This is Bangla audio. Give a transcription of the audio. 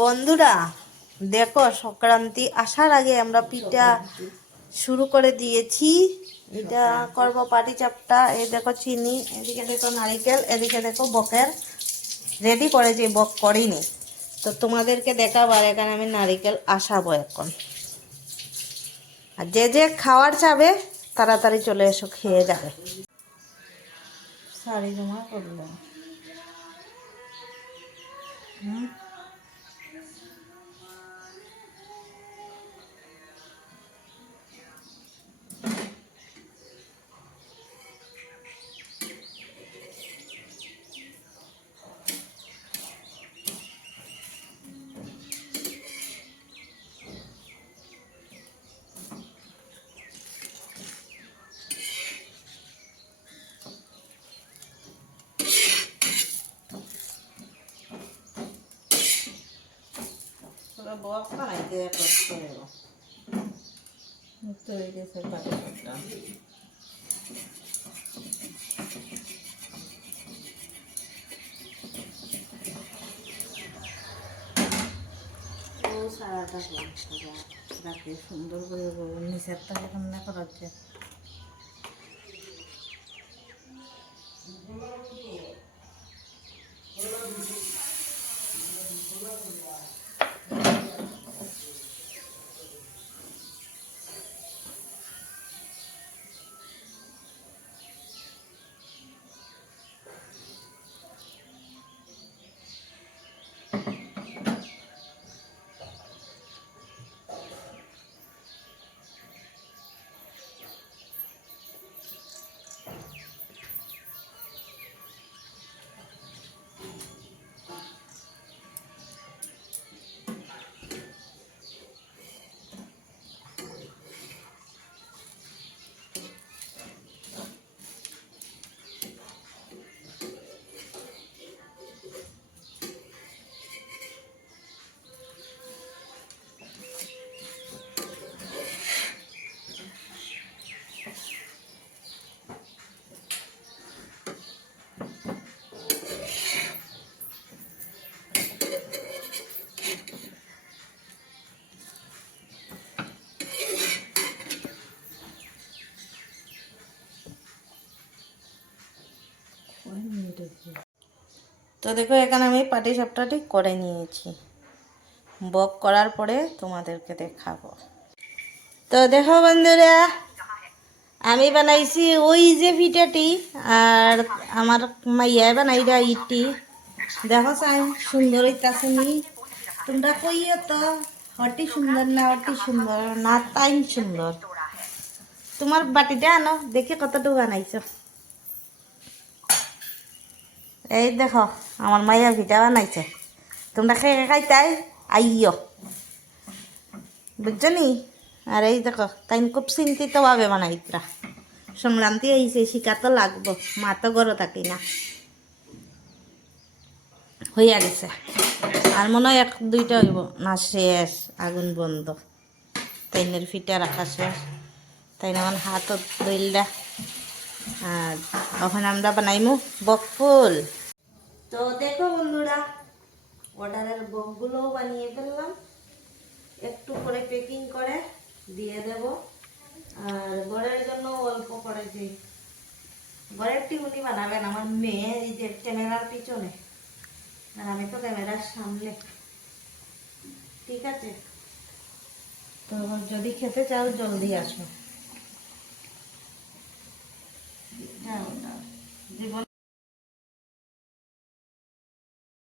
বন্ধুরা দেখো, সংক্রান্তি আসার আগে আমরা পিঠা শুরু করে দিয়েছি। এটা করব পাটি চাপটা। এই দেখো চিনি, এদিকে দেখো নারিকেল, এদিকে দেখো বকের রেডি করেছি, বক করিনি। তো তোমাদেরকে দেখাবো। আর এখানে আমি নারিকেল আসাবো এখন। আর যে যে খাওয়ার চাবে তাড়াতাড়ি চলে এসো, খেয়ে যাবে। শাড়ি জমা করলো। বক বানাইতে কষ্ট হলো। তৈরি গেছে পাটিসাপটা। ও সারাটা রাখে সুন্দর করে নিচের তাকে রান্না করা হচ্ছে। তো দেখো, এখানে আমি পাটিসাপটা ঠিক করে নিয়েছি। বক করার পরে তোমাদেরকে দেখাবো। তো দেখো বন্ধুরা, আমি বানাইছি ওই যে পিঠাটি, আর আমার মাইয়া বানাইরা ইটি। দেখো চাই সুন্দর হইতাছে নি? তোমরা কইও তো অতি সুন্দর না, অতি সুন্দর না, তাই সুন্দর। তোমার বাটিটা আনো দেখে কতটুকু বানাইছো। এই দেখো আমার মাইয়া পিঠা বানাইছে। তোমরা খেয়ে খাইতাই আইও, বুঝছো নি? আর এই দেখো তাই খুব চিন্তিতভাবে বানাইতরা। সংক্রান্তি আইছে, শিকা তো লাগবো, মা তো গরো থাকি না। হইয়া গেছে, আর মনে হয় এক দুইটা হইব না, শেষ। আগুন বন্ধ। তাইনের ফিটা রাখা শেষ। তাই আমার হাতও দইলটা। আর ওখানে আমরা বানাইমু বকফুল। তো দেখো বন্ধুরা, অর্ডারের বকগুলোও বানিয়ে ফেললাম। একটু করে প্যাকিং করে দিয়ে দেব। আর ঘরের জন্য অল্প করেছি। ঘরের টিমুনি বানাবেন আমার মেয়ে, এই যে ক্যামেরার পিছনে, আর আমি তো ক্যামেরার সামনে। ঠিক আছে, তো যদি খেতে চাও জলদি আসো।